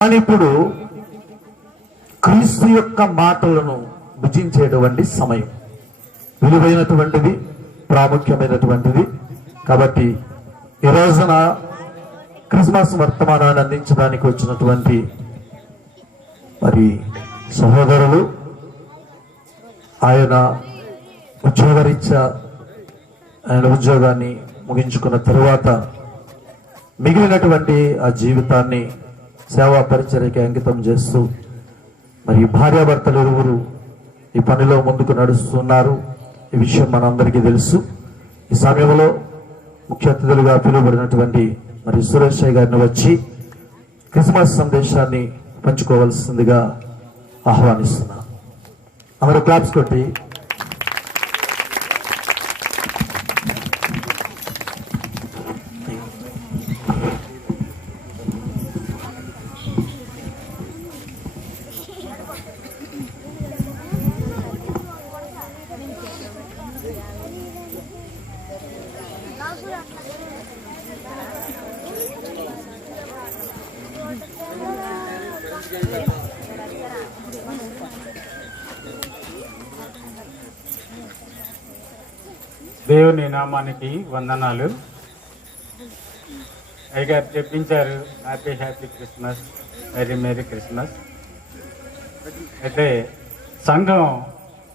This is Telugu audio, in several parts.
కానీ ఇప్పుడు క్రీస్తు యొక్క మాటలను భుజించేటువంటి సమయం విలువైనటువంటిది, ప్రాముఖ్యమైనటువంటిది. కాబట్టి ఈ రోజున క్రిస్మస్ వర్తమానాన్ని అందించడానికి వచ్చినటువంటి మరి సహోదరులు, ఆయన ఉద్యోగరీత్యా ఆయన ఉద్యోగాన్ని ముగించుకున్న తరువాత మిగిలినటువంటి ఆ జీవితాన్ని సేవా పరిచర్యకి అంకితం చేస్తూ మరి భార్యాభర్తలు ఇరువురు ఈ పనిలో ముందుకు నడుస్తున్నారు. ఈ విషయం మనందరికీ తెలుసు. ఈ సమయంలో ముఖ్య అతిథులుగా పిలువబడినటువంటి మరి సురేష్ గారిని వచ్చి క్రిస్మస్ సందేశాన్ని పంచుకోవాల్సిందిగా ఆహ్వానిస్తున్నాను. అందరూ క్లాప్స్ కొట్టి దేవుని నామానికి వందనాలు. అయ్యగారు చెప్పించారు happy happy Christmas, very merry Christmas. అయితే సంఘం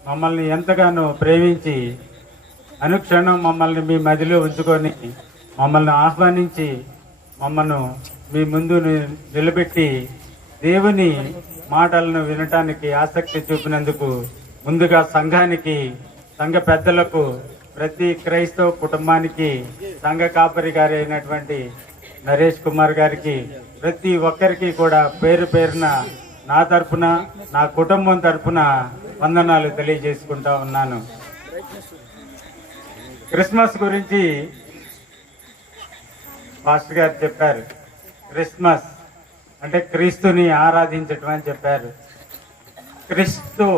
మమ్మల్ని ఎంతగానో ప్రేమించి అనుక్షణం మమ్మల్ని మీ మదిలో ఉంచుకొని మమ్మల్ని ఆహ్వానించి మమ్మల్ని మీ ముందు నిలబెట్టి దేవుని మాటలను వినటానికి ఆసక్తి చూపినందుకు ముందుగా సంఘానికి, సంఘ పెద్దలకు, ప్రతి క్రైస్తవ కుటుంబానికి, సంఘ కాపరి గారి అయినటువంటి నరేష్ కుమార్ గారికి, ప్రతి ఒక్కరికి కూడా పేరు పేరున నా తరపున, నా కుటుంబం తరపున వందనాలు తెలియజేసుకుంటా ఉన్నాను. క్రిస్మస్ గురించి పాస్టర్ గారు చెప్పారు. క్రిస్మస్ అంటే క్రీస్తుని ఆరాధించటం అని చెప్పారు. Christ,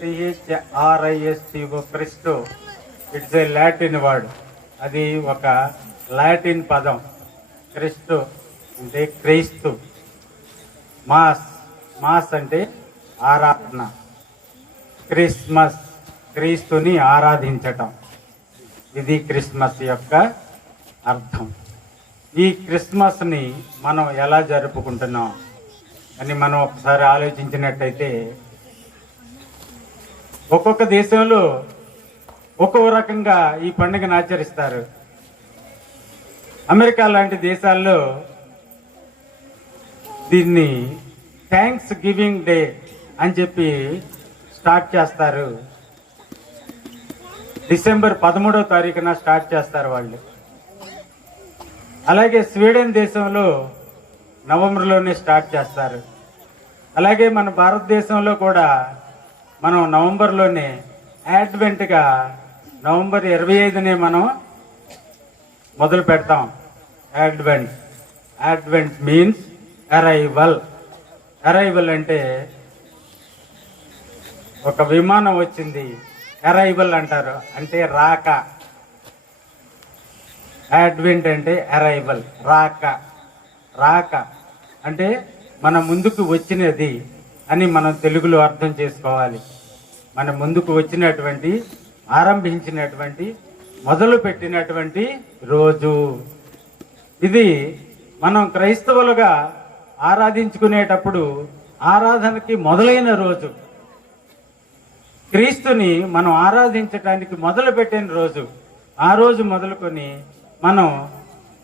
CHRISTO, Christ, it's a Latin word. అది ఒక లాటిన్ పదం. క్రిస్టు అంటే క్రీస్తు. మాస్ అంటే ఆరాధన. క్రిస్మస్ క్రీస్తుని ఆరాధించటం, ఇది క్రిస్మస్ యొక్క అర్థం. ఈ క్రిస్మస్ని మనం ఎలా జరుపుకుంటున్నాం అని మనం ఒకసారి ఆలోచించినట్టయితే ఒక్కొక్క దేశంలో ఒక్కొక్క రకంగా ఈ పండుగను ఆచరిస్తారు. అమెరికా లాంటి దేశాల్లో దీన్ని థ్యాంక్స్ గివింగ్ డే అని చెప్పి స్టార్ట్ చేస్తారు. డిసెంబర్ 13వ తారీఖున స్టార్ట్ చేస్తారు వాళ్ళు. అలాగే స్వీడన్ దేశంలో నవంబర్లోనే స్టార్ట్ చేస్తారు. అలాగే మన భారతదేశంలో కూడా మనం నవంబర్లోనే యాడ్వెంట్గా నవంబర్ 25నే మనం మొదలు పెడతాం. యాడ్వెంట్ మీన్స్ అరైవల్. అరైవల్ అంటే ఒక విమానం వచ్చింది, అరైవల్ అంటారు, అంటే రాక. అడ్వెంట్ అంటే అరైవల్, రాక అంటే మన ముందుకు వచ్చినది అని మనం తెలుగులో అర్థం చేసుకోవాలి. మన ముందుకు వచ్చినటువంటి, ఆరంభించినటువంటి, మొదలు పెట్టినటువంటి రోజు ఇది. మనం క్రైస్తవులుగా ఆరాధించుకునేటప్పుడు ఆరాధనకి మొదలైన రోజు, క్రీస్తుని మనం ఆరాధించటానికి మొదలు పెట్టిన రోజు. ఆ రోజు మొదలుకొని మనం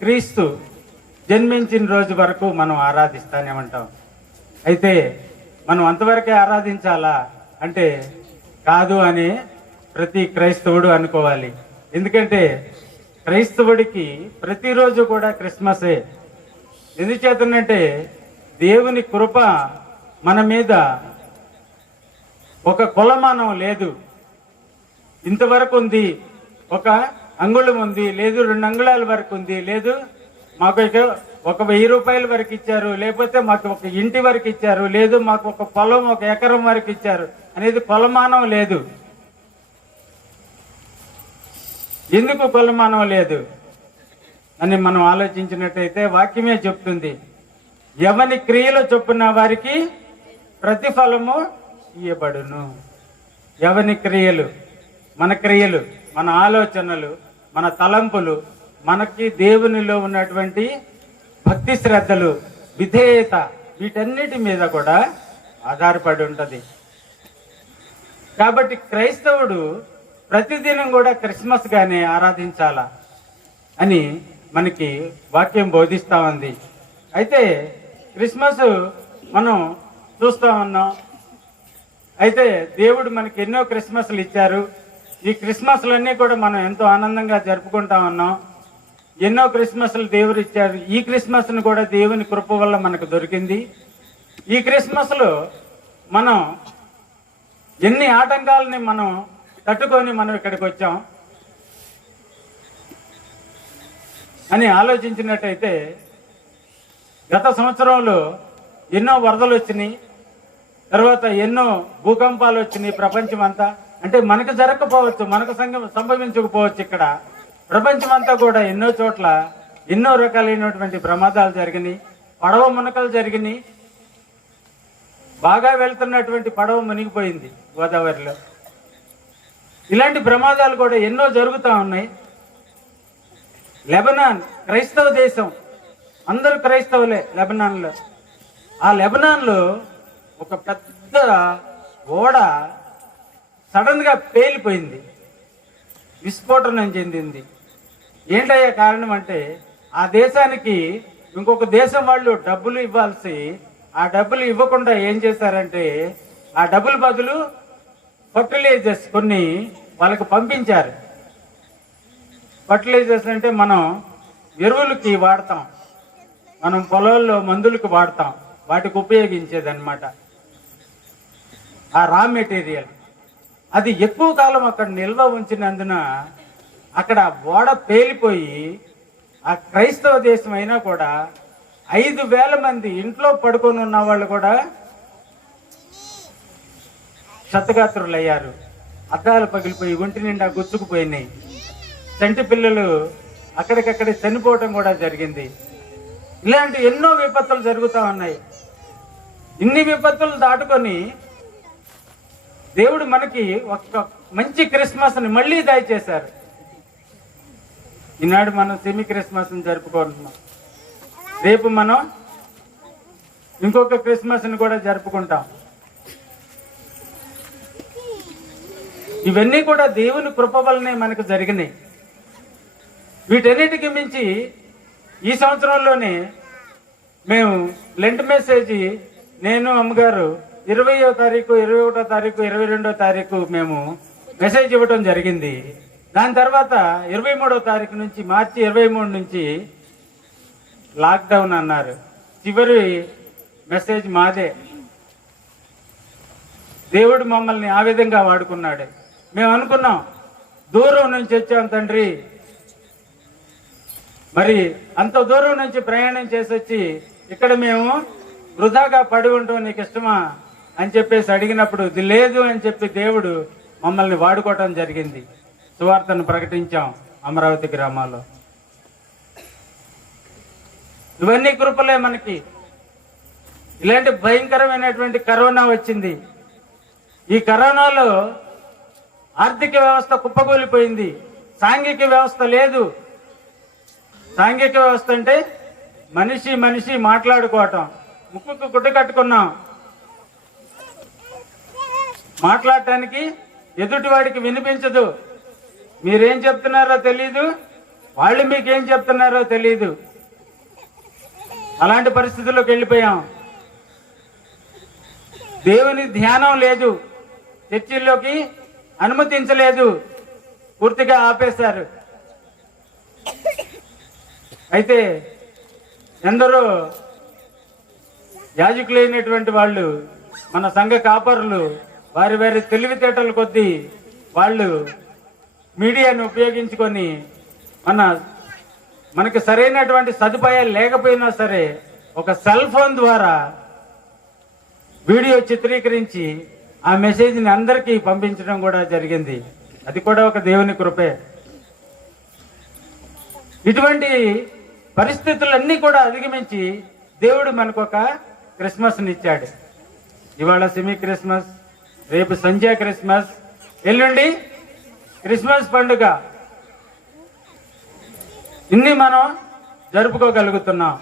క్రీస్తు జన్మించిన రోజు వరకు మనం ఆరాధిస్తానే ఉంటాం. అయితే మనం అంతవరకే ఆరాధించాలా అంటే కాదు అని ప్రతి క్రైస్తవుడు అనుకోవాలి. ఎందుకంటే క్రైస్తవుడికి ప్రతిరోజు కూడా క్రిస్మసే. ఎందుచేతనంటే దేవుని కృప మన మీద ఒక కొలమానం లేదు. ఇంతవరకు ఉంది, ఒక అంగుళం ఉంది, లేదు 2 అంగుళాల వరకు ఉంది, లేదు మాకు ఒక 1000 రూపాయల వరకు ఇచ్చారు, లేకపోతే మాకు ఒక ఇంటి వరకు ఇచ్చారు, లేదు మాకు ఒక పొలం 1 ఎకరం వరకు ఇచ్చారు అనేది కొలమానం లేదు. ఎందుకు కొలమానం లేదు అని మనం ఆలోచించినట్టయితే వాక్యమే చెప్తుంది. ఎవని క్రియలు చొప్పున వారికి ప్రతిఫలము ఇయ్యబడును. ఎవని క్రియలు, మన క్రియలు, మన ఆలోచనలు, మన తలంపులు, మనకి దేవునిలో ఉన్నటువంటి భక్తి శ్రద్ధలు, విధేయత, వీటన్నిటి మీద కూడా ఆధారపడి ఉంటది. కాబట్టి క్రైస్తవుడు ప్రతిదినం కూడా క్రిస్మస్ గానే ఆరాధించాలా అని మనకి వాక్యం బోధిస్తా ఉంది. అయితే క్రిస్మస్ మనం చూస్తా ఉన్నాం. అయితే దేవుడు మనకి ఎన్నో క్రిస్మస్లు ఇచ్చారు. ఈ క్రిస్మస్లన్నీ కూడా మనం ఎంతో ఆనందంగా జరుపుకుంటా ఉన్నాం. ఎన్నో క్రిస్మస్లు దేవుడు ఇచ్చారు. ఈ క్రిస్మస్ను కూడా దేవుని కృప వల్ల మనకు దొరికింది. ఈ క్రిస్మస్లో మనం ఎన్ని ఆటంకాలని మనం తట్టుకొని మనం ఇక్కడికి వచ్చాం అని ఆలోచించినట్టయితే, గత సంవత్సరంలో ఎన్నో వరదలు వచ్చినాయి, తర్వాత ఎన్నో భూకంపాలు వచ్చినాయి ప్రపంచం అంతా. అంటే మనకు జరగకపోవచ్చు, మనకు సంభవించకపోవచ్చు. ఇక్కడ ప్రపంచం అంతా కూడా ఎన్నో చోట్ల ఎన్నో రకాలైనటువంటి ప్రమాదాలు జరిగినాయి. పడవ మునకలు జరిగినాయి. బాగా వెళ్తున్నటువంటి పడవ మునిగిపోయింది గోదావరిలో. ఇలాంటి ప్రమాదాలు కూడా ఎన్నో జరుగుతూ ఉన్నాయి. లెబనాన్ క్రైస్తవ దేశం, అందరూ క్రైస్తవులే లెబనాన్లో. ఆ లెబనాన్లో ఒక పెద్ద ఓడ సడన్ గా పేలిపోయింది, విస్ఫోటనం చెందింది. ఏంటయ్యా కారణం అంటే, ఆ దేశానికి ఇంకొక దేశం వాళ్ళు డబ్బులు ఇవ్వాల్సి, ఆ డబ్బులు ఇవ్వకుండా ఏం చేశారంటే, ఆ డబ్బుల బదులు ఫర్టిలైజర్స్ కొన్ని వాళ్ళకు పంపించారు. ఫర్టిలైజర్స్ అంటే మనం ఎరువులకి వాడతాం, మనం పొలాల్లో మందులకు వాడతాం, వాటికి ఉపయోగించేది అనమాట. ఆ రా మెటీరియల్ అది ఎక్కువ కాలం అక్కడ నిల్వ ఉంచినందున అక్కడ ఓడ పేలిపోయి, ఆ క్రైస్తవ దేశం అయినా కూడా 5,000 మంది ఇంట్లో పడుకొని ఉన్న వాళ్ళు కూడా క్షతగాత్రులయ్యారు. అద్దాలు పగిలిపోయి ఒంటి నిండా గుచ్చుకుపోయినాయి. చంటి పిల్లలు అక్కడికక్కడే చనిపోవటం కూడా జరిగింది. ఇలాంటి ఎన్నో విపత్తులు జరుగుతూ ఉన్నాయి. ఇన్ని విపత్తులు దాటుకొని దేవుడు మనకి ఒక మంచి క్రిస్మస్ని మళ్ళీ దయచేశారు. ఈనాడు మనం సెమీ క్రిస్మస్ని జరుపుకుంటున్నాం. రేపు మనం ఇంకొక క్రిస్మస్ని కూడా జరుపుకుంటాం. ఇవన్నీ కూడా దేవుని కృప వల్లనే మనకు జరిగినాయి. వీటన్నిటికి మించి ఈ సంవత్సరంలోనే మేము లెంట్ మెసేజ్, నేను అమ్మగారు 20వ తారీఖు, 21వ తారీఖు, 22వ తారీఖు మేము మెసేజ్ ఇవ్వటం జరిగింది. దాని తర్వాత 23వ తారీఖు నుంచి, మార్చి 23 నుంచి లాక్డౌన్ అన్నారు. చివరి మెసేజ్ మాదే. దేవుడు మమ్మల్ని ఆ విధంగా వాడుకున్నాడు. మేము అనుకున్నాం, దూరం నుంచి వచ్చాం తండ్రి, మరి అంత దూరం నుంచి ప్రయాణం చేసి వచ్చి ఇక్కడ మేము వృధాగా పడి ఉంటాం, నీకు ఇష్టమా అని చెప్పేసి అడిగినప్పుడు ఇది లేదు అని చెప్పి దేవుడు మమ్మల్ని వాడుకోవటం జరిగింది. సువార్తను ప్రకటించాం అమరావతి గ్రామాల్లో. ఇవన్నీ కృపలే మనకి. ఇలాంటి భయంకరమైనటువంటి కరోనా వచ్చింది. ఈ కరోనాలో ఆర్థిక వ్యవస్థ కుప్పకూలిపోయింది. సాంఘిక వ్యవస్థ లేదు. సాంఘిక వ్యవస్థ అంటే మనిషి మనిషి మాట్లాడుకోవటం. ముక్కుకు గుడ్డ కట్టుకున్నాం, మాట్లాడటానికి ఎదుటివాడికి వినిపించదు. మీరేం చెప్తున్నారో తెలీదు, వాళ్ళు మీకేం చెప్తున్నారో తెలీదు. అలాంటి పరిస్థితుల్లోకి వెళ్ళిపోయాం. దేవుని ధ్యానం లేదు, చర్చిల్లోకి అనుమతించలేదు, పూర్తిగా ఆపేశారు. అయితే ఎందరో యాజకులైనటువంటి వాళ్ళు, మన సంఘ కాపరులు, వారి వారి తెలివితేటల కొద్దీ వాళ్ళు మీడియాను ఉపయోగించుకొని మనకి సరైనటువంటి సదుపాయాలు లేకపోయినా సరే ఒక సెల్ ఫోన్ ద్వారా వీడియో చిత్రీకరించి ఆ మెసేజ్ని అందరికీ పంపించడం కూడా జరిగింది. అది కూడా ఒక దేవుని కృపే. ఇటువంటి పరిస్థితులన్నీ కూడా అధిగమించి దేవుడు మనకు ఒక క్రిస్మస్ని ఇచ్చాడు. ఇవాళ సెమీ క్రిస్మస్, రేపు సంధ్యా క్రిస్మస్, ఎల్లుండి క్రిస్మస్ పండుగ. ఇన్ని మనం జరుపుకోగలుగుతున్నాం.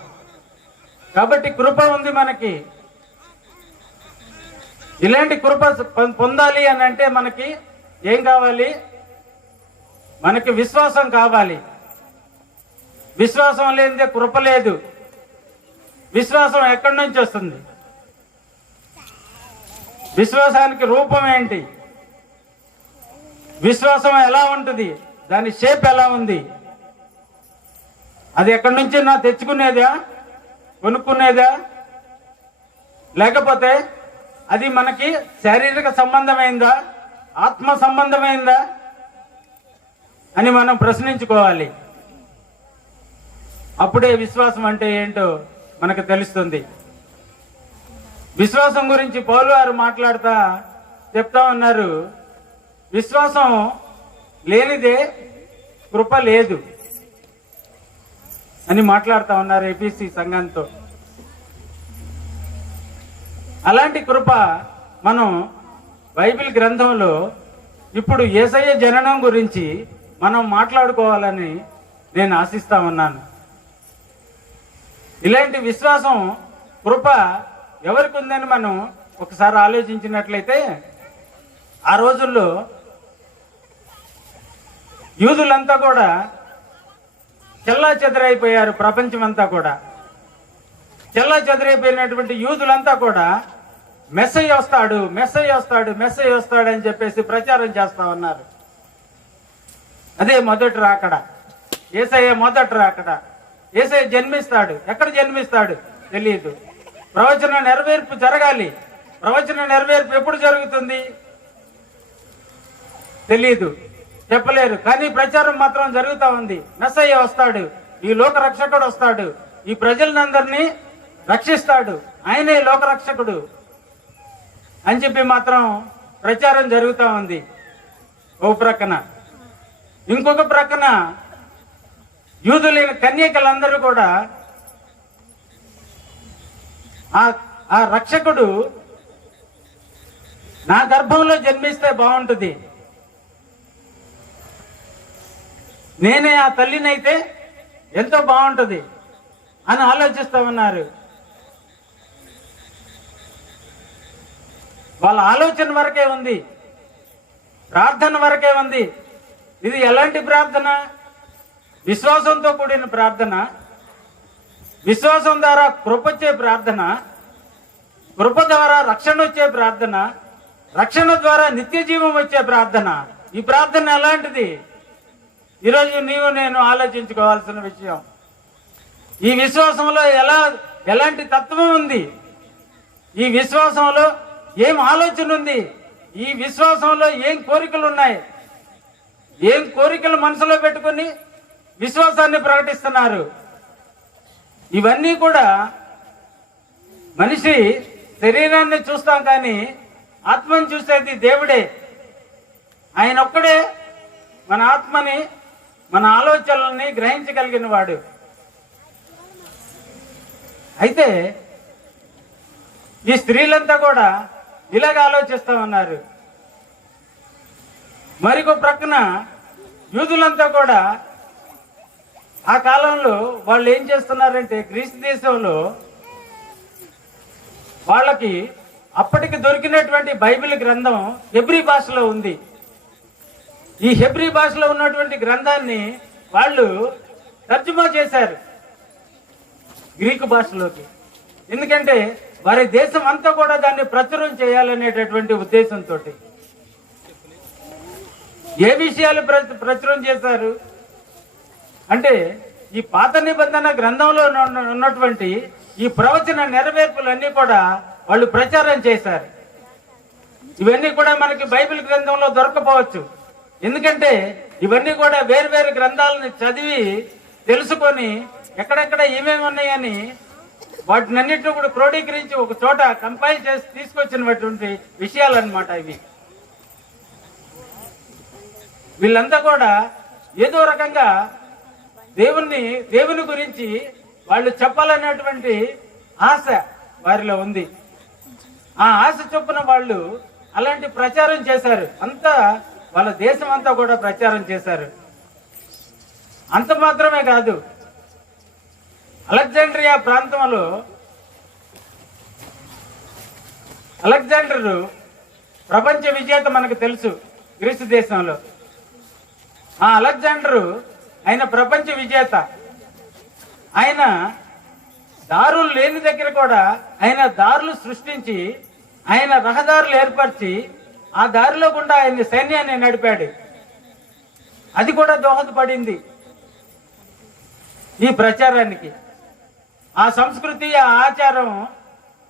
కాబట్టి కృప ఉంది మనకి. ఇలాంటి కృప పొందాలి అని అంటే మనకి ఏం కావాలి? మనకి విశ్వాసం కావాలి. విశ్వాసం లేనిదే కృప లేదు. విశ్వాసం ఎక్కడి నుంచి వస్తుంది? విశ్వాసానికి రూపం ఏంటి? విశ్వాసం ఎలా ఉంటుంది? దాని షేప్ ఎలా ఉంది? అది ఎక్కడి నుంచి నా తెచ్చుకునేదా, కొనుక్కునేదా, లేకపోతే అది మనకి శారీరక సంబంధమైందా, ఆత్మ సంబంధమైందా అని మనం ప్రశ్నించుకోవాలి. అప్పుడే విశ్వాసం అంటే ఏంటో మనకు తెలుస్తుంది. విశ్వాసం గురించి పౌలు గారు మాట్లాడుతా చెప్తా ఉన్నారు, విశ్వాసం లేనిదే కృప లేదు అని మాట్లాడుతా ఉన్నారు ఎఫెసీ సంఘంతో. అలాంటి కృప మనం బైబిల్ గ్రంథంలో ఇప్పుడు యేసయ్య జననం గురించి మనం మాట్లాడుకోవాలని నేను ఆశిస్తా ఉన్నాను. ఇలాంటి విశ్వాసం, కృప ఎవరికి ఉందని మనం ఒకసారి ఆలోచించినట్లయితే, ఆ రోజుల్లో యూదులంతా కూడా చెల్లా చెదరైపోయారు. ప్రపంచం అంతా కూడా చెల్లా చెదరైపోయినటువంటి యూదులంతా కూడా మెస్సయ్య వస్తాడు, మెస్సయ్య వస్తాడు, మెస్సయ్య వస్తాడు అని చెప్పేసి ప్రచారం చేస్తా ఉన్నారు. అదే మొదటి రాకడ, యేసయ్య మొదటి రాకడ. యేసయ్య జన్మిస్తాడు. ఎక్కడ జన్మిస్తాడు తెలియదు. ప్రవచన నెరవేర్పు జరగాలి. ప్రవచన నెరవేర్పు ఎప్పుడు జరుగుతుంది తెలియదు, చెప్పలేరు. కానీ ప్రచారం మాత్రం జరుగుతూ ఉంది. మెస్సయ్య వస్తాడు, ఈ లోక రక్షకుడు వస్తాడు, ఈ ప్రజలందరినీ రక్షిస్తాడు, ఆయనే లోక రక్షకుడు అని చెప్పి మాత్రం ప్రచారం జరుగుతూ ఉంది ఓ ప్రక్కన. ఇంకొక ప్రక్కన యూదులైన కన్యకలందరూ కూడా ఆ రక్షకుడు నా గర్భంలో జన్మిస్తే బాగుంటుంది, నేనే ఆ తల్లినైతే ఎంతో బాగుంటుంది అని ఆలోచిస్తూ ఉన్నారు. వాళ్ళ ఆలోచన వరకే ఉంది, ప్రార్థన వరకే ఉంది. ఇది ఎలాంటి ప్రార్థన? విశ్వాసంతో కూడిన ప్రార్థన, విశ్వాసం ద్వారా కృప వచ్చే ప్రార్థన, కృప ద్వారా రక్షణ వచ్చే ప్రార్థన, రక్షణ ద్వారా నిత్య జీవం వచ్చే ప్రార్థన. ఈ ప్రార్థన ఎలాంటిది? ఈరోజు నీవు నేను ఆలోచించుకోవాల్సిన విషయం. ఈ విశ్వాసంలో ఎలాంటి తత్వం ఉంది? ఈ విశ్వాసంలో ఏం ఆలోచన ఉంది? ఈ విశ్వాసంలో ఏం కోరికలు ఉన్నాయి? ఏం కోరికలు మనసులో పెట్టుకుని విశ్వాసాన్ని ప్రకటిస్తున్నారు? ఇవన్నీ కూడా మనిషి శరీరాన్ని చూస్తాం కానీ ఆత్మని చూసేది దేవుడే. ఆయన ఒక్కడే మన ఆత్మని, మన ఆలోచనల్ని గ్రహించగలిగిన వాడు. అయితే ఈ స్త్రీలంతా కూడా ఇలాగ ఆలోచిస్తా ఉన్నారు. మరొక ప్రక్కన యూదులంతా కూడా ఆ కాలంలో వాళ్ళు ఏం చేస్తున్నారంటే, గ్రీసు దేశంలో వాళ్ళకి అప్పటికి దొరికినటువంటి బైబిల్ గ్రంథం హెబ్రీ భాషలో ఉంది. ఈ హెబ్రీ భాషలో ఉన్నటువంటి గ్రంథాన్ని వాళ్ళు తర్జుమా చేశారు గ్రీకు భాషలోకి. ఎందుకంటే వారి దేశం అంతా కూడా దాన్ని ప్రచురం చేయాలనేటటువంటి ఉద్దేశంతో. ఏ విషయాలు ప్రచురం చేశారు అంటే, ఈ పాత నిబంధన గ్రంథంలో ఉన్నటువంటి ఈ ప్రవచన నెరవేర్పులన్నీ కూడా వాళ్ళు ప్రచారం చేశారు. ఇవన్నీ కూడా మనకి బైబిల్ గ్రంథంలో దొరకపోవచ్చు. ఎందుకంటే ఇవన్నీ కూడా వేరు గ్రంథాలను చదివి తెలుసుకొని ఎక్కడెక్కడ ఏమేమి ఉన్నాయని వాటినన్నింటినీ కూడా క్రోడీకరించి ఒక చోట కంపైల్ చేసి తీసుకొచ్చినటువంటి విషయాలన్నమాట ఇవి. వీళ్ళంతా కూడా ఏదో రకంగా దేవుని గురించి వాళ్ళు చెప్పాలనేటువంటి ఆశ వారిలో ఉంది. ఆ ఆశ చొప్పున వాళ్ళు అలాంటి ప్రచారం చేశారు. అంతా వాళ్ళ దేశం అంతా కూడా ప్రచారం చేశారు. అంత మాత్రమే కాదు, అలెగ్జాండ్రియా ప్రాంతంలో అలెగ్జాండరు ప్రపంచ విజేత మనకు తెలుసు. గ్రీసు దేశంలో ఆ అలెగ్జాండరు ఆయన ప్రపంచ విజేత. ఆయన దారులు లేని దగ్గర కూడా ఆయన దారులు సృష్టించి ఆయన రహదారులు ఏర్పరిచి ఆ దారిలో గుండా ఆయన సైన్యాన్ని నడిపాడు. అది కూడా దోహదపడింది ఈ ప్రచారానికి. ఆ సంస్కృతి, ఆ ఆచారం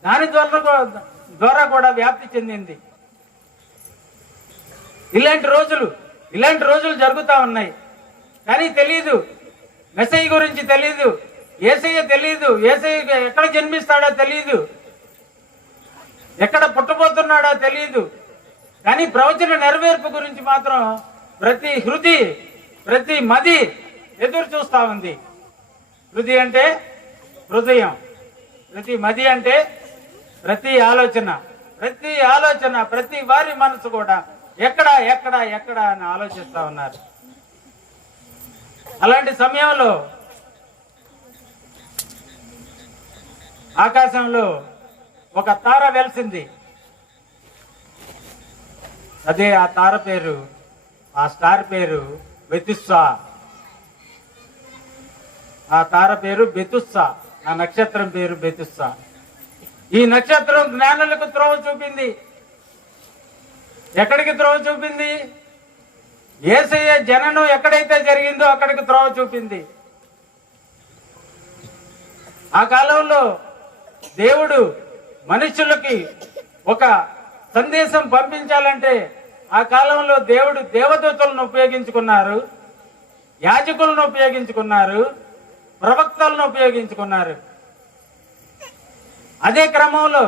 దాని ద్వారా కూడా వ్యాప్తి చెందింది. ఇలాంటి రోజులు జరుగుతూ ఉన్నాయి. కానీ తెలియదు, మెస్సయ్య గురించి తెలియదు, యేసయ్య తెలియదు, యేసయ్య ఎక్కడ జన్మిస్తాడో తెలియదు, ఎక్కడ పుట్టబోతున్నాడో తెలియదు. కానీ ప్రవచన నెరవేర్పు గురించి మాత్రం ప్రతి హృది, ప్రతి మది ఎదురు చూస్తా ఉంది. హృది అంటే హృదయం, ప్రతి మది అంటే ప్రతి ఆలోచన, ప్రతి వారి మనసు కూడా ఎక్కడ ఎక్కడ ఎక్కడ అని ఆలోచిస్తా ఉన్నారు. అలాంటి సమయంలో ఆకాశంలో ఒక తార వెలిసింది. అదే ఆ తార పేరు, ఆ స్టార్ పేరు బెతుస్సా. ఆ తార పేరు బెతుస్సా, ఆ నక్షత్రం పేరు బెతుస్సా. ఈ నక్షత్రం జ్ఞానులకు త్రోవ చూపింది. ఎక్కడికి త్రోవ చూపింది? యేసయ్య జననం ఎక్కడైతే జరిగిందో అక్కడికి త్రోవ చూపింది. ఆ కాలంలో దేవుడు మనుషులకి ఒక సందేశం పంపించాలంటే ఆ కాలంలో దేవుడు దేవదూతలను ఉపయోగించుకున్నారు, యాజకులను ఉపయోగించుకున్నారు, ప్రవక్తలను ఉపయోగించుకున్నారు. అదే క్రమంలో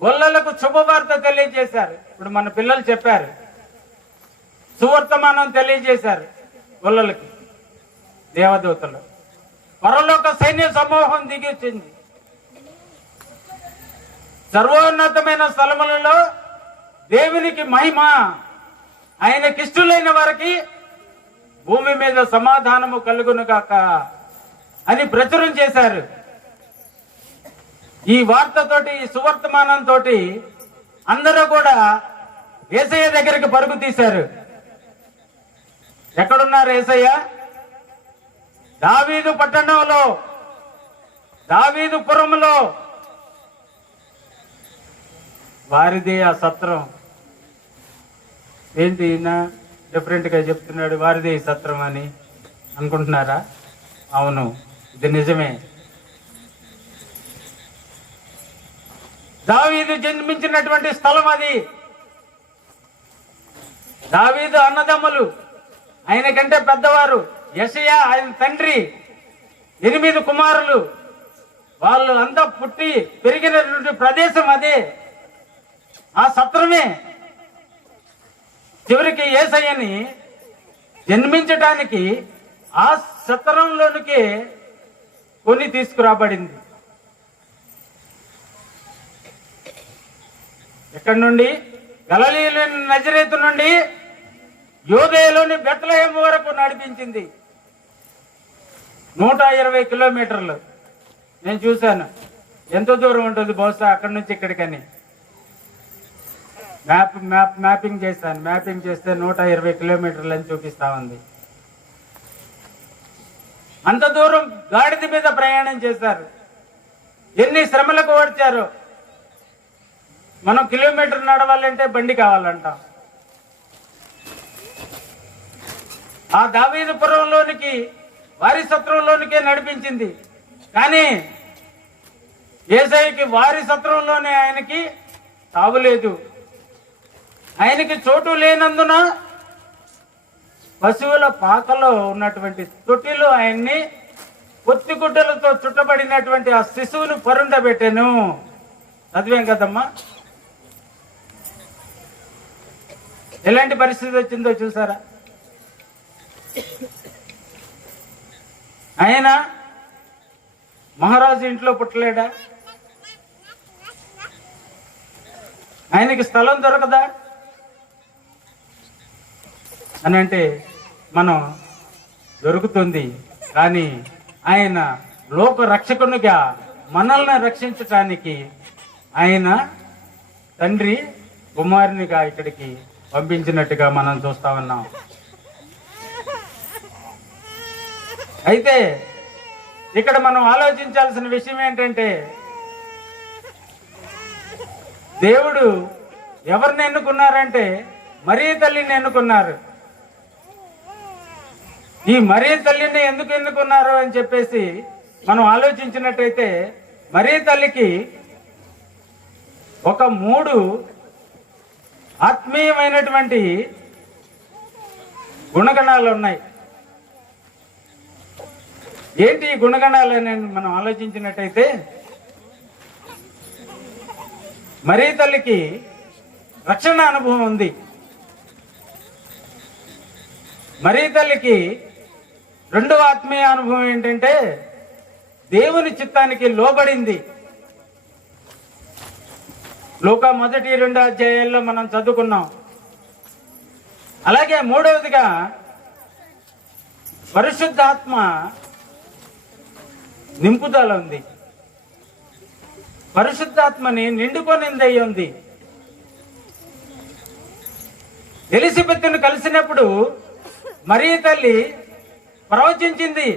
గొల్లలకు శుభవార్త తెలియజేశారు. ఇప్పుడు మన పిల్లలు చెప్పారు, సువర్తమానం తెలియజేశారు గొల్లలకి దేవదూతలు. పరలోక సైన్య సమూహం దిగి వచ్చింది. సర్వోన్నతమైన స్థలములలో దేవునికి మహిమ, ఆయనకిష్టులైన వారికి భూమి మీద సమాధానము కలుగునుగాక అని ప్రచురం చేశారు. ఈ వార్తతోటి, ఈ సువర్తమానంతో అందరూ కూడా యేసయ్య దగ్గరికి పరుగు తీశారు. ఎక్కడున్నారు యేసయ్య? దావీదు పట్టణంలో, దావీదు పురములో. వారిదే ఆ సత్రం. ఏంటి ఈయన డిఫరెంట్ గా చెప్తున్నాడు, వారిదే ఈ సత్రం అని అనుకుంటున్నారా? అవును, ఇది నిజమే. దావీదు జన్మించినటువంటి స్థలం అది. దావీదు అన్నదమ్ములు, ఆయన కంటే పెద్దవారు, యెషయా ఆయన తండ్రి, 8 కుమారులు, వాళ్ళు అంతా పుట్టి పెరిగినటువంటి ప్రదేశం అదే, ఆ సత్రమే. చివరికి యేసయ్యని జన్మించటానికి ఆ సత్రంలోనికి కొని తీసుకురాబడింది. ఎక్కడి నుండి? గలిలయలోని నజరేతు నుండి యూదయలోని బెత్లెహేము వరకు నడిపించింది. 120 కిలోమీటర్లు. నేను చూశాను ఎంత దూరం ఉంటుంది బహుశా అక్కడి నుంచి ఇక్కడికని. మ్యాపింగ్ చేస్తాను. మ్యాపింగ్ చేస్తే 120 కిలోమీటర్లు అని చూపిస్తా ఉంది. అంత దూరం గాడిద మీద ప్రయాణం చేశారు. ఎన్ని శ్రమలకు ఓడ్చారు. మనం కిలోమీటర్ నడవాలంటే బండి కావాలంటాం. ఆ దావీదుపురంలోనికి, వారి సత్రంలోనికే నడిపించింది. కానీ యేసయ్యకి వారి సత్రంలోనే ఆయనకి తావులేదు. ఆయనకి చోటు లేనందున పశువుల పాకలో ఉన్నటువంటి తొట్టిలో ఆయన్ని పొత్తిగుడ్డలతో చుట్టబడినటువంటి ఆ శిశువును పరుండబెట్టాను. చదివాం కదమ్మా. ఎలాంటి పరిస్థితి వచ్చిందో చూసారా? ఆయన మహారాజు ఇంట్లో పుట్టలేడా? ఆయనకి స్థలం దొరకదా అని అంటే మనం దొరుకుతుంది. కానీ ఆయన లోక రక్షకునిగా మనల్ని రక్షించటానికి ఆయన తండ్రి కుమారునిగా ఇక్కడికి పంపించినట్టుగా మనం చూస్తా ఉన్నాం. అయితే ఇక్కడ మనం ఆలోచించాల్సిన విషయం ఏంటంటే, దేవుడు ఎవరిని ఎన్నుకున్నారంటే మరీ తల్లిని ఎన్నుకున్నారు. ఈ మరీ తల్లిని ఎందుకు ఎన్నుకున్నారు అని చెప్పేసి మనం ఆలోచించినట్టయితే, మరీ తల్లికి ఒక 3 ఆత్మీయమైనటువంటి గుణగణాలు ఉన్నాయి. ఏంటి ఈ గుణగణాలు అని మనం ఆలోచించినట్టయితే, మరీ తల్లికి రక్షణ అనుభవం ఉంది. మరీ తల్లికి రెండవ ఆత్మీయ అనుభవం ఏంటంటే దేవుని చిత్తానికి లోబడింది. లూకా 1-2 అధ్యాయాల్లో మనం చదువుకున్నాం. అలాగే మూడవదిగా పరిశుద్ధాత్మ నింపుదల ఉంది. పరిశుద్ధాత్మని నిండుకొనింది అయి ఉంది. ఎలిజబెత్తును కలిసినప్పుడు మరీ తల్లి ప్రవచించింది.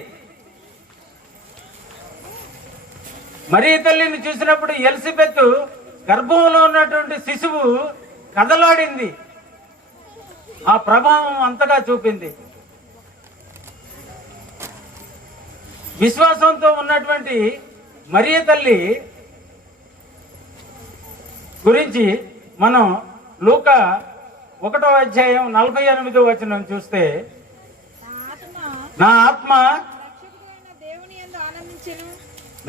మరీ తల్లిని చూసినప్పుడు ఎలిజబెత్ గర్భంలో ఉన్నటువంటి శిశువు కదలాడింది. ఆ ప్రభావం అంతగా చూపింది. విశ్వాసంతో ఉన్నటువంటి మరీ తల్లి గురించి మనం లూకా 1వ అధ్యాయం 48వ వచనం చూస్తే, నా ఆత్మ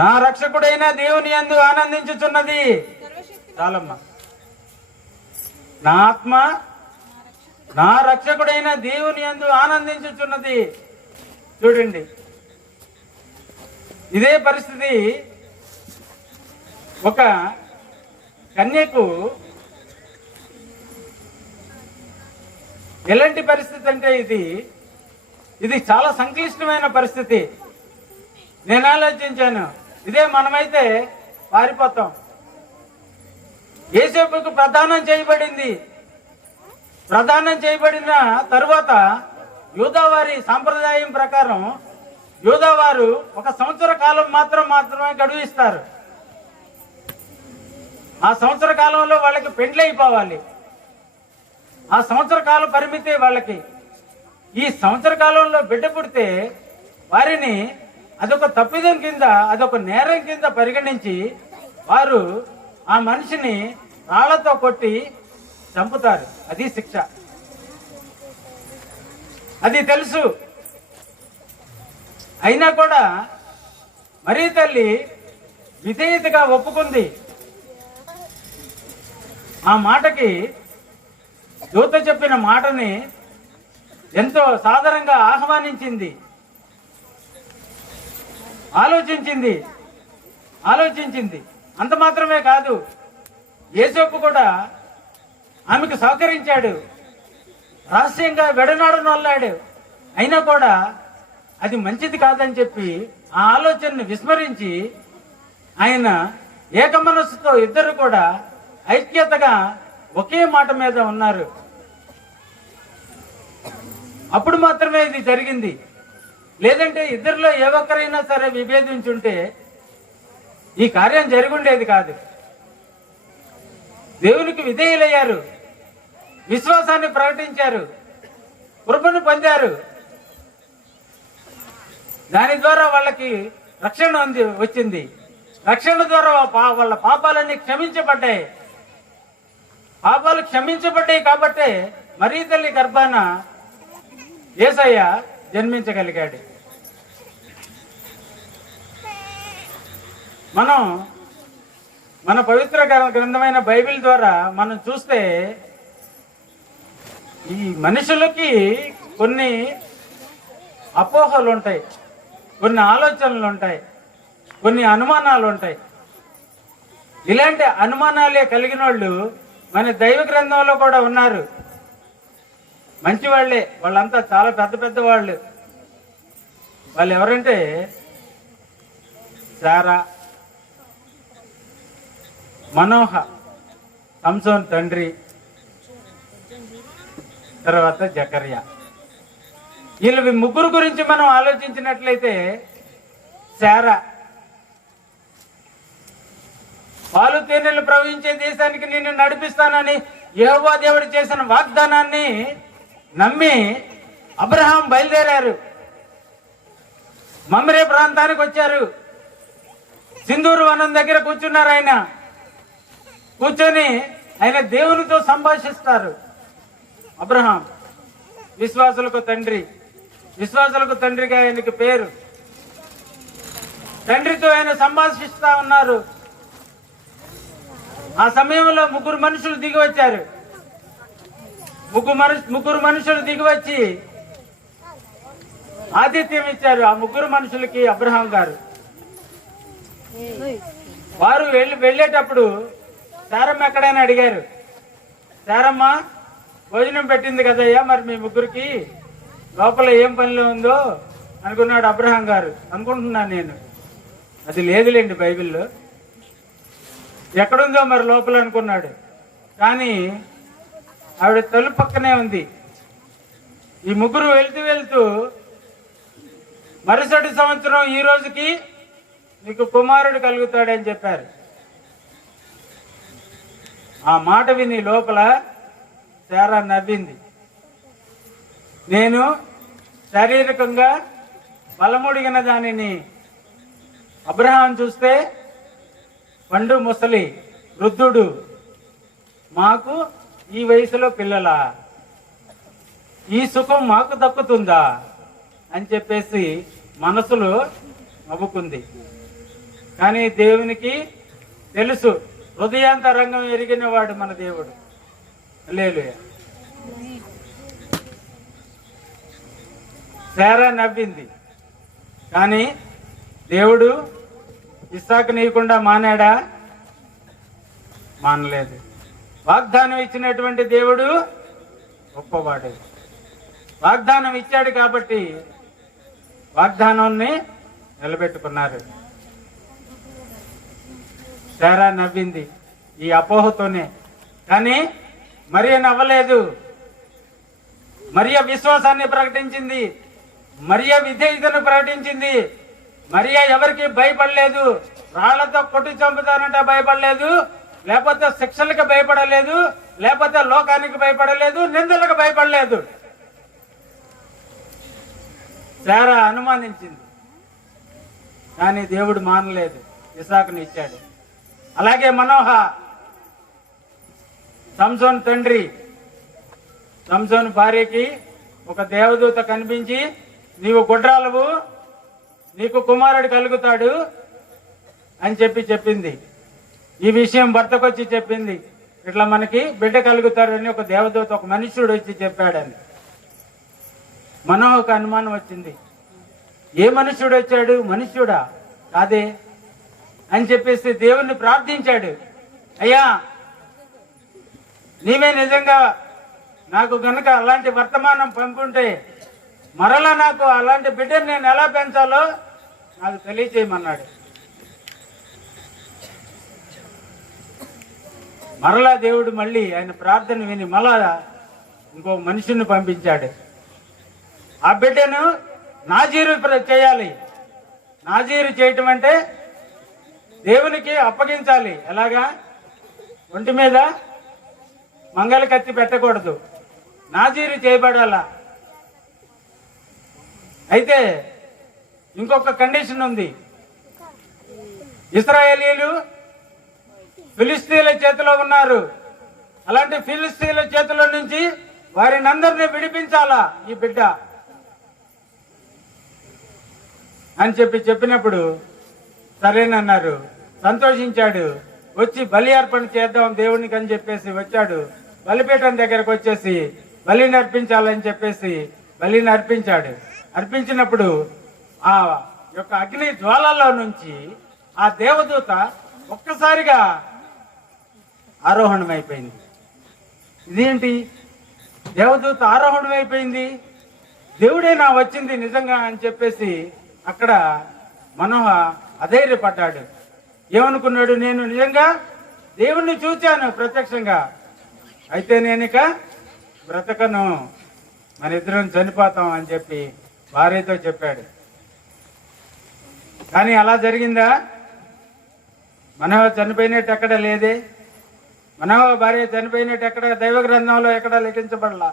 నా రక్షకుడైన దేవుని యందు ఆనందించుచున్నది. చాలమ్మా. నా ఆత్మ నా రక్షకుడైన దేవుని యందు ఆనందించుచున్నది. చూడండి, ఇదే పరిస్థితి ఒక కన్యకు ఎలాంటి పరిస్థితి అంటే ఇది చాలా సంక్లిష్టమైన పరిస్థితి. నేను ఆలోచించాను, ఇదే మనమైతే పారిపోతాం. యేసేపుకు ప్రదానం చేయబడింది. ప్రదానం చేయబడిన తరువాత యూదావారి సాంప్రదాయం ప్రకారం యూదావారు 1 సంవత్సర కాలం మాత్రమే గడువు ఇస్తారు. ఆ సంవత్సర కాలంలో వాళ్ళకి పెండ్లి అయిపోవాలి. ఆ సంవత్సర కాల పరిమితి వాళ్ళకి. ఈ సంవత్సర కాలంలో బిడ్డ పుడితే వారిని అదొక తప్పిదం కింద, అదొక నేరం కింద పరిగణించి వారు ఆ మనిషిని రాళ్లతో కొట్టి చంపుతారు. అది శిక్ష. అది తెలుసు. అయినా కూడా మరీ తల్లి విధేయతగా ఒప్పుకుంది. ఆ మాటకి, దూత చెప్పిన మాటని ఎంతో సాదరంగా ఆహ్వానించింది. ఆలోచించింది. అంత మాత్రమే కాదు, యేసేపు కూడా ఆమెకు సహకరించాడు. రహస్యంగా వెడనాడను అల్లాడు. అయినా కూడా అది మంచిది కాదని చెప్పి ఆ ఆలోచనను విస్మరించి ఆయన ఏకమనస్సుతో ఇద్దరు కూడా ఐక్యతగా ఒకే మాట మీద ఉన్నారు. అప్పుడు మాత్రమే ఇది జరిగింది. లేదంటే ఇద్దరిలో ఏ ఒక్కరైనా సరే విభేదించుంటే ఈ కార్యం జరుగుండేది కాదు. దేవునికి విధేయులయ్యారు, విశ్వాసాన్ని ప్రకటించారు, కృపను పొందారు. దాని ద్వారా వాళ్ళకి రక్షణ వచ్చింది. రక్షణ ద్వారా వాళ్ళ పాపాలన్నీ క్షమించబడ్డాయి. పాపాలు క్షమించబడ్డాయి కాబట్టే మరీ తల్లి గర్భాన యేసయ్య జన్మించగలిగాడు. మనం మన పవిత్ర గ్రంథమైన బైబిల్ ద్వారా మనం చూస్తే ఈ మనుషులకి కొన్ని అపోహలు ఉంటాయి, కొన్ని ఆలోచనలు ఉంటాయి, కొన్ని అనుమానాలు ఉంటాయి. ఇలాంటి అనుమానాలే కలిగిన వాళ్ళు మన దైవ గ్రంథంలో కూడా ఉన్నారు. మంచి వాళ్ళే, వాళ్ళంతా చాలా పెద్ద పెద్ద వాళ్ళు. వాళ్ళు ఎవరంటే శారా, మనోహ, సంసోన్ తండ్రి, తర్వాత జకర్యా. వీళ్ళ ముగ్గురు గురించి మనం ఆలోచించినట్లయితే, శారా పాలు తేనెలు ప్రవహించే దేశానికి నిన్ను నడిపిస్తానని యెహోవా దేవుడు చేసిన వాగ్దానాన్ని నమ్మి అబ్రహాం బయలుదేరారు. మమ్రే ప్రాంతానికి వచ్చారు. సింధూరు వనం దగ్గర కూర్చున్నారు. ఆయన కూర్చొని ఆయన దేవునితో సంభాషిస్తారు. అబ్రహాం విశ్వాసులకు తండ్రి, విశ్వాసులకు తండ్రిగా ఆయనకి పేరు. తండ్రితో ఆయన సంభాషిస్తా ఉన్నారు. ఆ సమయంలో ముగ్గురు మనుషులు దిగి వచ్చారు. ముగ్గురు మనుషులు దిగి వచ్చి ఆతిథ్యం ఇచ్చారు. ఆ ముగ్గురు మనుషులకి అబ్రహాం గారు. వారు వెళ్ళేటప్పుడు శారమ్మ ఎక్కడైనా అడిగారు. శారమ్మ భోజనం పెట్టింది కదయ్యా, మరి మీ ముగ్గురికి లోపల ఏం పనిలో ఉందో అనుకున్నాడు అబ్రహాం గారు. అనుకుంటున్నాను నేను, అది లేదులేండి బైబిల్లో, ఎక్కడుందో మరి లోపల అనుకున్నాడు. కానీ ఆవిడ తలుపు పక్కనే ఉంది. ఈ ముగ్గురు వెళ్తూ మరుసటి సంవత్సరం ఈ రోజుకి నీకు కుమారుడు కలుగుతాడని చెప్పారు. ఆ మాట విని లోపల శారా నవ్వింది. నేను శారీరకంగా బలముడిగిన దానిని, అబ్రహాం చూస్తే పండు ముసలి వృద్ధుడు, మాకు ఈ వయసులో పిల్లలా, ఈ సుఖం మాకు దక్కుతుందా అని చెప్పేసి మనసులో నవ్వుకుంది. కానీ దేవునికి తెలుసు, హృదయాంతరంగం ఎరిగిన వాడు మన దేవుడు. హల్లెలూయా. శారా నవ్వింది. కానీ దేవుడు ఇస్సాకు నీయకుండా మానాడా? మానలేదు. వాగ్దానం ఇచ్చినటువంటి దేవుడు గొప్పవాడు. వాగ్దానం ఇచ్చాడు కాబట్టి వాగ్దానాన్ని నిలబెట్టుకున్నారు. శారా నవ్వింది ఈ అపోహతోనే. కానీ మరియ నవ్వలేదు. మరియ విశ్వాసాన్ని ప్రకటించింది. మరియ విధేయతను ప్రకటించింది. మరియ ఎవరికి భయపడలేదు. రాళ్లతో కొట్టి చంపుతానంటే భయపడలేదు, లేకపోతే శిక్షలకు భయపడలేదు, లేకపోతే లోకానికి భయపడలేదు, నిందలకు భయపడలేదు. శారా అనుమానించింది, కానీ దేవుడు మానలేదు, ఇస్సాకుని ఇచ్చాడు. అలాగే మనోహ, సంసోన్ తండ్రి, సంసోన్ భార్యకి ఒక దేవదూత కనిపించి, నీవు గుడ్రాలవు, నీకు కుమారుడు కలుగుతాడు అని చెప్పింది. ఈ విషయం భర్తకొచ్చి చెప్పింది, ఇట్లా మనకి బిడ్డ కలుగుతాడని ఒక దేవదూత, ఒక మనుష్యుడు వచ్చి చెప్పాడని. మనోహకు అనుమానం వచ్చింది. ఏ మనుష్యుడు వచ్చాడు? మనుష్యుడా? కాదే అని చెప్పేసి దేవుణ్ణి ప్రార్థించాడు. అయ్యా, నీవే నిజంగా నాకు గనుక అలాంటి వర్తమానం పంపుంటే మరలా నాకు అలాంటి బిడ్డను నేను ఎలా పెంచాలో నాకు తెలియచేయమన్నాడు. మరలా దేవుడు మళ్ళీ ఆయన ప్రార్థన విని మళ్ళా ఇంకో మనిషిని పంపించాడు. ఆ బిడ్డను నాజీరు చేయాలి. నాజీరు చేయటం అంటే దేవునికి అప్పగించాలి. ఎలాగా? ఒంటి మీద మంగళ కత్తి పెట్టకూడదు, నాజీరు చేయబడాలా. అయితే ఇంకొక కండిషన్ ఉంది. ఇశ్రాయేలీలు ఫిలిస్తీన్ల చేతిలో ఉన్నారు. అలాంటి ఫిలిస్తీన్ల చేతిలో నుంచి వారిని అందరినీ విడిపించాలా ఈ బిడ్డ అని చెప్పినప్పుడు సరేనన్నారు. సంతోషించాడు. వచ్చి బలి అర్పణ చేద్దాం దేవునికి అని చెప్పేసి వచ్చాడు. బలిపీఠం దగ్గరకు వచ్చేసి బలిని అర్పించాలని చెప్పేసి బలిని అర్పించాడు. అర్పించినప్పుడు ఆ యొక్క అగ్ని జ్వాలల్లో నుంచి ఆ దేవదూత ఒక్కసారిగా ఆరోహణమైపోయింది. ఇదేంటి, దేవదూత ఆరోహణం అయిపోయింది, దేవుడేనా వచ్చింది నిజంగా అని చెప్పేసి అక్కడ మనోహ అధైర్యపడ్డాడు. ఏమనుకున్నాడు, నేను నిజంగా దేవుణ్ణి చూచాను ప్రత్యక్షంగా, అయితే నేను ఇక బ్రతకను, మన ఇద్దరం చనిపోతాం అని చెప్పి భార్యతో చెప్పాడు. కానీ అలా జరిగిందా? మనోహ చనిపోయినట్టు ఎక్కడ లేదే. మనోహ భార్య చనిపోయినట్టు ఎక్కడ దైవ గ్రంథంలో ఎక్కడ లిఖించబడలా.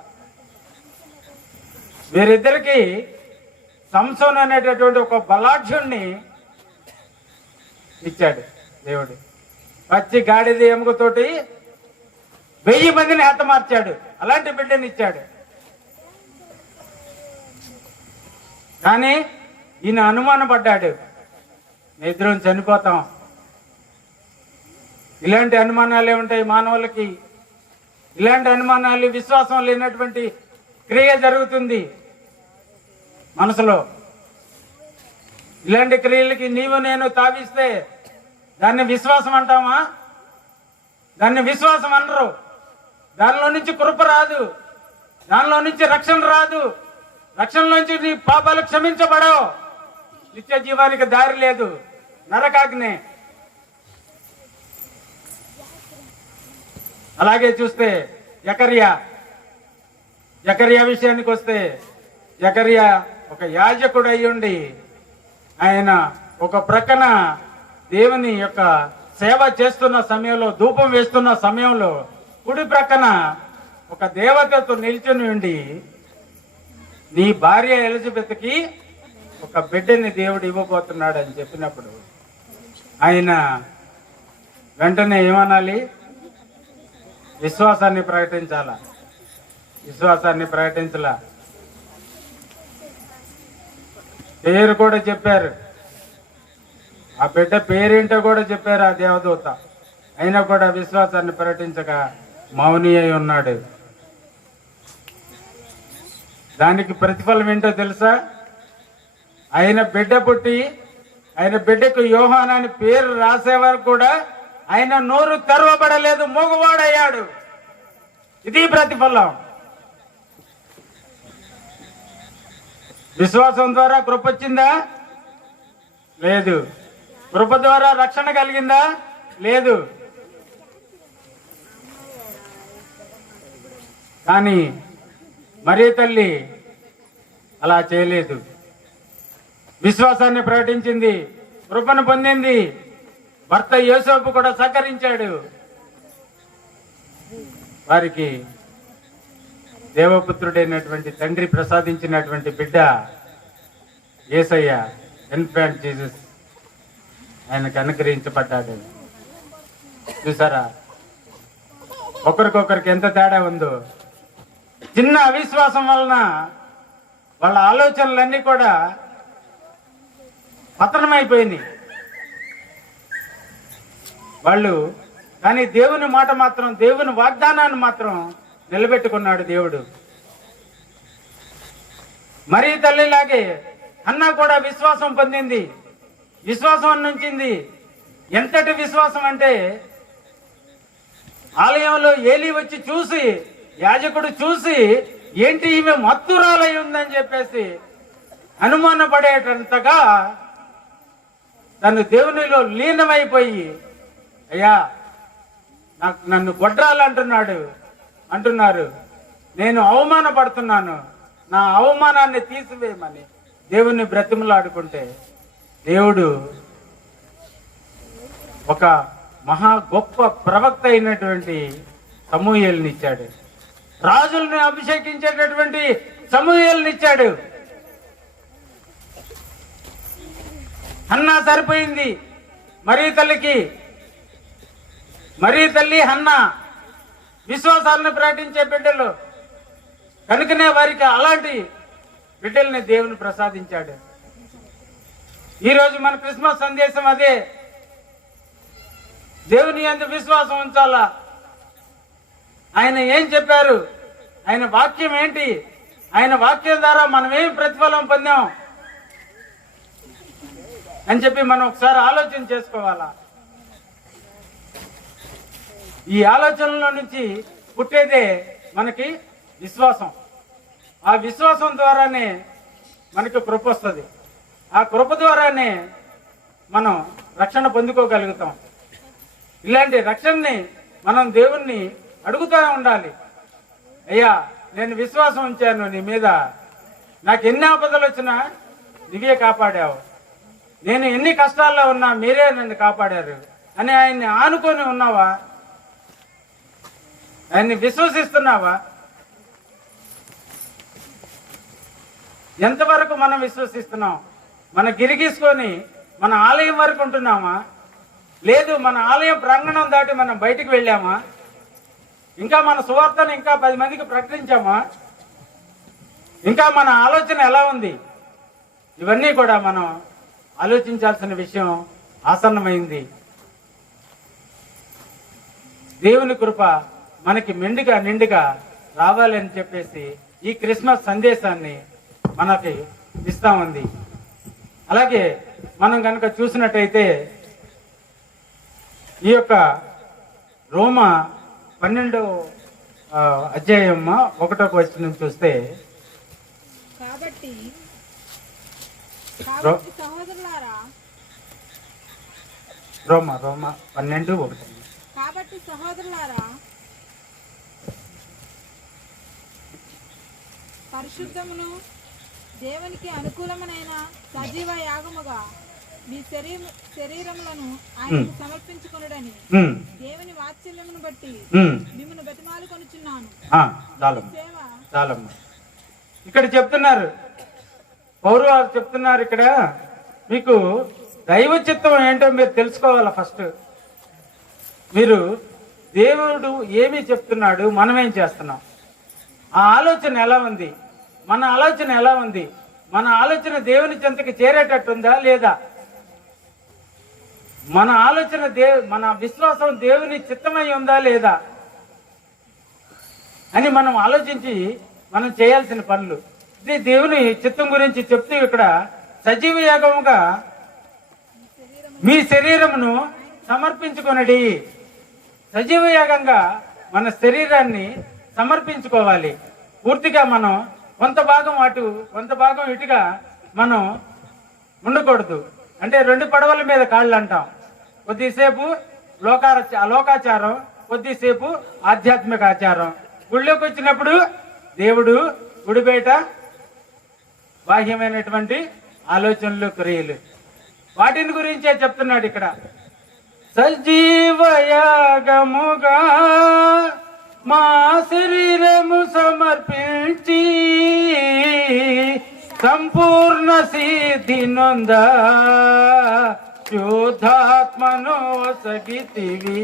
వీరిద్దరికి సంసోను అనేటటువంటి ఒక బలాఢ్యుణ్ణి ఇచ్చాడు దేవుడు. పచ్చి గాడిద ఎముకతోటి 1000 మందిని హతమార్చాడు. అలాంటి బిడ్డని ఇచ్చాడు. కానీ ఈయన అనుమానపడ్డాడు, మీ ఇద్దరం చనిపోతాం. ఇలాంటి అనుమానాలే ఉంటాయి మానవులకి. ఇలాంటి అనుమానాలు, విశ్వాసం లేనటువంటి క్రియ జరుగుతుంది మనసులో. ఇలాంటి క్రియలకి నీవు నేను తావిస్తే దాన్ని విశ్వాసం అంటామా? దాన్ని విశ్వాసం అనరు. దానిలో నుంచి కృప రాదు, దానిలో నుంచి రక్షణ రాదు, రక్షణలోంచి నీ పాపాలు క్షమించబడవు, నిత్య జీవానికి దారి లేదు, నరకాగ్నే. అలాగే చూస్తే జకర్యా విషయానికి వస్తే, జకర్యా ఒక యాజకుడు అయ్యుండి ఆయన ఒక ప్రక్కన దేవుని యొక్క సేవ చేస్తున్న సమయంలో, ధూపం వేస్తున్న సమయంలో కుడి ప్రక్కన ఒక దేవతతో నిల్చుని ఉండి, నీ భార్య ఎలిజబెత్కి ఒక బిడ్డని దేవుడు ఇవ్వబోతున్నాడు అని చెప్పినప్పుడు ఆయన వెంటనే ఏమనాలి? విశ్వాసాన్ని ప్రకటించాలా? విశ్వాసాన్ని ప్రకటించలా. పేరు కూడా చెప్పారు, ఆ బిడ్డ పేరేంటో కూడా చెప్పారు ఆ దేవదూత. అయినా కూడా విశ్వాసాన్ని ప్రకటించక మౌని అయి ఉన్నాడు. దానికి ప్రతిఫలం ఏంటో తెలుసా? ఆయన బిడ్డ పుట్టి, ఆయన బిడ్డకు యోహాను అని పేరు రాసేవారు కూడా ఆయన నోరు తెరవబడలేదు, మూగవాడయ్యాడు. ఇది ప్రతిఫలం. విశ్వాసం ద్వారా కృప వచ్చిందా? లేదు. కృప ద్వారా రక్షణ కలిగిందా? లేదు. కానీ మరియ తల్లి అలా చేయలేదు. విశ్వాసాన్ని ప్రకటించింది, కృపను పొందింది. భర్త యోసేపు కూడా సహకరించాడు. వారికి దేవపుత్రుడైనటువంటి తండ్రి ప్రసాదించినటువంటి బిడ్డ యేసయ్య, ఇన్ఫాంట్ జీసస్, ఆయనకు అనుగ్రహించబడ్డాడు. చూసారా ఒకరికొకరికి ఎంత తేడా ఉందో. చిన్న అవిశ్వాసం వలన వాళ్ళ ఆలోచనలన్నీ కూడా పతనమైపోయినాయి వాళ్ళు. కానీ దేవుని మాట మాత్రం, దేవుని వాగ్దానాన్ని మాత్రం నిలబెట్టుకున్నాడు దేవుడు. మరి తల్లిలాగే హన్నా కూడా విశ్వాసం పొందింది, విశ్వాసం నుంచింది. ఎంతటి విశ్వాసం అంటే ఆలయంలో ఏలీ వచ్చి చూసి, యాజకుడు చూసి, ఏంటి ఈమె మత్తురాలై ఉందని చెప్పేసి అనుమానపడేటంతగా తను దేవునిలో లీనమైపోయి, అయ్యా నన్ను అంటున్నారు, నేను అవమానపడుతున్నాను, నా అవమానాన్ని తీసివేయమని దేవుణ్ణి బ్రతిమలాడుకుంటే దేవుడు ఒక మహా గొప్ప ప్రవక్త అయినటువంటి సమూయేలుని ఇచ్చాడు. రాజుల్ని అభిషేకించేటటువంటి సమూయేలుని ఇచ్చాడు. హన్నా సరిపోయింది మరీ తల్లికి. మరీ తల్లి హన్నా విశ్వాసాలను ప్రకటించే బిడ్డలు కనుకనే వారికి అలాంటి బిడ్డల్ని దేవుని ప్రసాదించాడు. ఈరోజు మన క్రిస్మస్ సందేశం అదే. దేవుని యందు విశ్వాసం ఉంచాలా. ఆయన ఏం చెప్పారు, ఆయన వాక్యం ఏంటి, ఆయన వాక్యం ద్వారా మనం ఏం ప్రతిఫలం పొందాం అని చెప్పి మనం ఒకసారి ఆలోచన చేసుకోవాలా. ఈ ఆలోచనలో నుంచి పుట్టేదే మనకి విశ్వాసం. ఆ విశ్వాసం ద్వారానే మనకి కృప వస్తుంది. ఆ కృప ద్వారానే మనం రక్షణ పొందుకోగలుగుతాం. ఇలాంటి రక్షణని మనం దేవుణ్ణి అడుగుతూ ఉండాలి. అయ్యా, నేను విశ్వాసం ఉంచాను నీ మీద, నాకు ఎన్ని ఆపదలు వచ్చినా నువ్వే కాపాడావు, నేను ఎన్ని కష్టాల్లో ఉన్నా మీరే నన్ను కాపాడారు అని ఆయన్ని ఆనుకొని ఉన్నావా? ఆయన్ని విశ్వసిస్తున్నావా? ఎంతవరకు మనం విశ్వసిస్తున్నాం? మన గిరిగీసుకొని మన ఆలయం వరకు ఉంటున్నామా? లేదు, మన ఆలయం ప్రాంగణం దాటి మనం బయటికి వెళ్ళామా? ఇంకా మన సువార్తను ఇంకా 10 మందికి ప్రకటించామా? ఇంకా మన ఆలోచన ఎలా ఉంది? ఇవన్నీ కూడా మనం ఆలోచించాల్సిన విషయం ఆసన్నమైంది. దేవుని కృప మనకి మెండుగా నిండుగా రావాలని చెప్పేసి ఈ క్రిస్మస్ సందేశాన్ని మనకి ఇస్తా ఉంది. అలాగే మనం కనుక చూసినట్టయితే ఈ యొక్క రోమా 12వ అధ్యాయం 1వ వచనం చూస్తే, కాబట్టి సహోదరులారా, రోమా 12:1. కాబట్టి సహోదరులారా, పరిశుద్ధమును దేవునికి అనుకూలమైన సజీవ యాగముగా మీ శరీరములను ఆయనకు సమర్పించుకొనుడని దేవుని వాత్సల్యమును బట్టి మిమ్మల్ని బతిమాలు కొనుచున్నాను. చాలమ్మ. ఇక్కడ చెప్తున్నారు, పౌరు వారు చెప్తున్నారు, ఇక్కడ మీకు దైవ చిత్తం ఏంటో మీరు తెలుసుకోవాలా. ఫస్ట్ మీరు దేవుడు ఏమి చెప్తున్నాడు, మనం ఏం చేస్తున్నాం, ఆ ఆలోచన ఎలా ఉంది, మన ఆలోచన ఎలా ఉంది, మన ఆలోచన దేవుని చెంతకి చేరేటట్టుందా లేదా, మన ఆలోచన మన విశ్వాసం దేవుని చిత్తమై ఉందా లేదా అని మనం ఆలోచించి మనం చేయాల్సిన పనులు. ఇది దేవుని చిత్తం గురించి చెప్తూ ఇక్కడ సజీవ యాగముగా మీ శరీరమును సమర్పించుకొనడి. సజీవ యాగంగా మన శరీరాన్ని సమర్పించుకోవాలి. పూర్తిగా మనం కొంత భాగం అటు కొంత భాగం ఇటుగా మనం ఉండకూడదు. అంటే 2 పడవల మీద కాళ్ళు అంటాం. కొద్దిసేపు లోకాచారం, కొద్దిసేపు ఆధ్యాత్మిక ఆచారం. గుళ్ళోకి వచ్చినప్పుడు దేవుడు, గుడి బయట బాహ్యమైనటువంటి ఆలోచనలు, క్రియలు, వాటిని గురించే చెప్తున్నాడు ఇక్కడ. సజీవయాగముగా మా శరీరము సమర్పించి సంపూర్ణ సిద్ధి నొంద శుద్ధాత్మను సగితివి.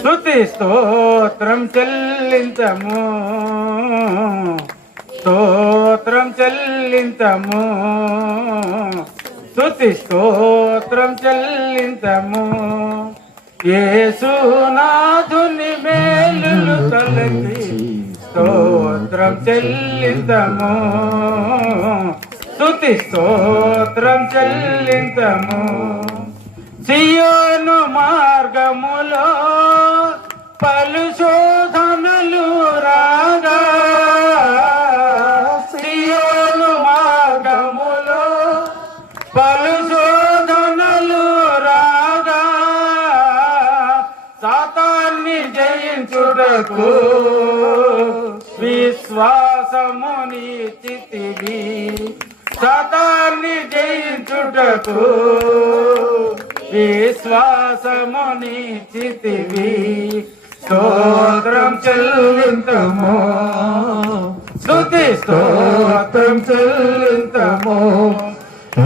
స్తుతి స్తోత్రం చెల్లించము, స్తోత్రం చెల్లించము, స్తుతి స్తోత్రం చెల్లించము. యేసునాథుని మేలులు తలచి స్తోత్రం చెల్లించము, స్తుతి స్తోత్రం చెల్లించము. సియోను మార్గములో పలు శోధనలు రాగా, సియోను మార్గములో పలు శోధనలు రాగా, సాతాన్ని జయించుటకు విశ్వాసము నీచితివి. సాతాన్ని జయించుటకు విశ్వాసము నీచితివి. స్తోత్రం చెల్లింతము, స్తుతి స్తోత్రం చెల్లింతము.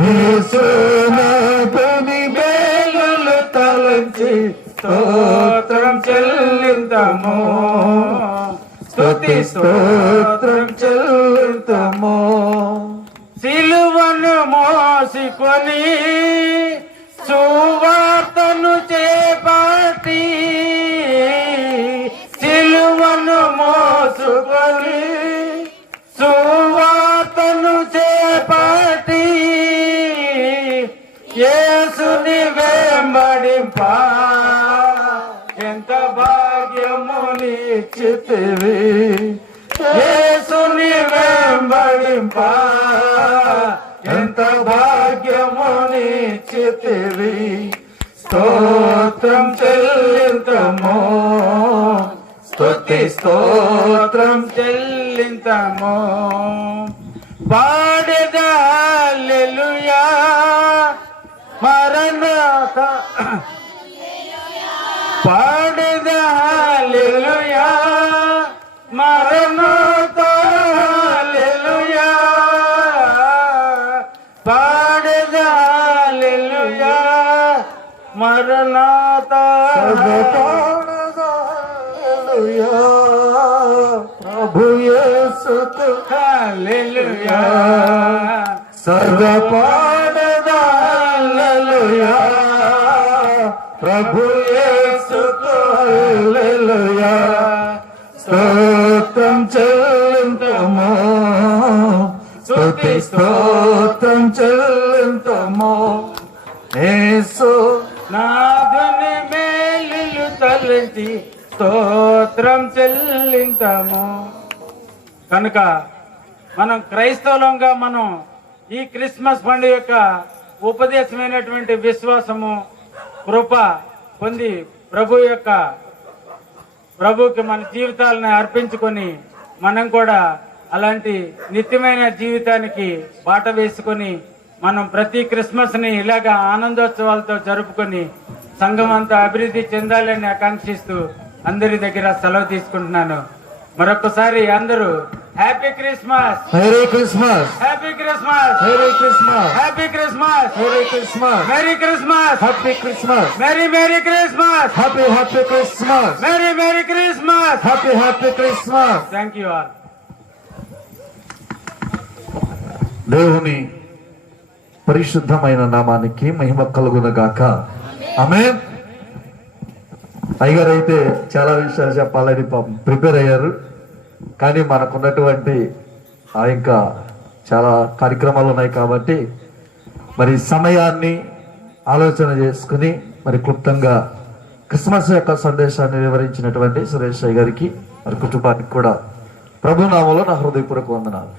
యేసునాథుని మేలులు తలంచి స్తోత్రం చెల్లింతము, స్తుతి స్తోత్రం చెల్లింతము. సిలువను మోసికొని సువార్తను చేపట్టి, సిలువను మోసుకొని సువార్తను చేపట్టి యేసుని వెంబడింప ఎంత భాగ్యము నిశ్చితివి. యేసుని వెంబడింప ఎంత భాగ్యము నిశ్చితివి. స్తోత్రం చెల్లింతము, స్తుతి స్తోత్రం చెల్లింతము. పాడెదా హల్లెలూయా మరణాత, పాడెదా హల్లెలూయా మరణాత హల్లెలూయా, పాడెదా హల్లెలూయా మరణాత హల్లెలూయా ప్రభు యేసుకు హల్లెలూయా. సర్వపాడదా హల్లెలూయా ప్రభు యేసుకు హల్లెలూయా. స్తోత్రం చెల్లింతము, స్తుతి స్తోత్రం చెల్లింతము. యేసు నాదుని మేలులు తలంచి స్తోత్రం చెల్లింతము. కనుక మనం క్రైస్తవులంగా మనం ఈ క్రిస్మస్ పండుగ యొక్క ఉపదేశమైనటువంటి విశ్వాసము, కృప పొంది ప్రభుకి మన జీవితాలను అర్పించుకొని మనం కూడా అలాంటి నిత్యమైన జీవితానికి బాట వేసుకొని మనం ప్రతి క్రిస్మస్ ని ఇలాగా ఆనందోత్సవాలతో జరుపుకొని సంఘం అంతా అభివృద్ధి చెందాలని ఆకాంక్షిస్తూ అందరి దగ్గర సెలవు తీసుకుంటున్నాను. మరొకసారి అందరూ happy Christmas, merry Christmas, happy Christmas, merry Christmas, happy Christmas, merry Christmas, merry Christmas, happy Christmas, merry merry Christmas, happy happy Christmas, merry merry Christmas. Happy happy Christmas. Thank you all. దేవుని పరిశుద్ధమైన నామానికి మహిమ కలుగునగాక. ఆమేన్. అయ్యగారు అయితే చాలా విషయాలు చెప్పాలని ప్రిపేర్ అయ్యారు, కానీ మనకున్నటువంటి ఇంకా చాలా కార్యక్రమాలు ఉన్నాయి కాబట్టి మరి సమయాన్ని ఆలోచన చేసుకుని మరి క్లుప్తంగా క్రిస్మస్ యొక్క సందేశాన్ని వివరించినటువంటి సురేష్ అయ్య గారికి మరి కుటుంబానికి కూడా ప్రభునామంలో నా హృదయపూర్వక వందనాలు.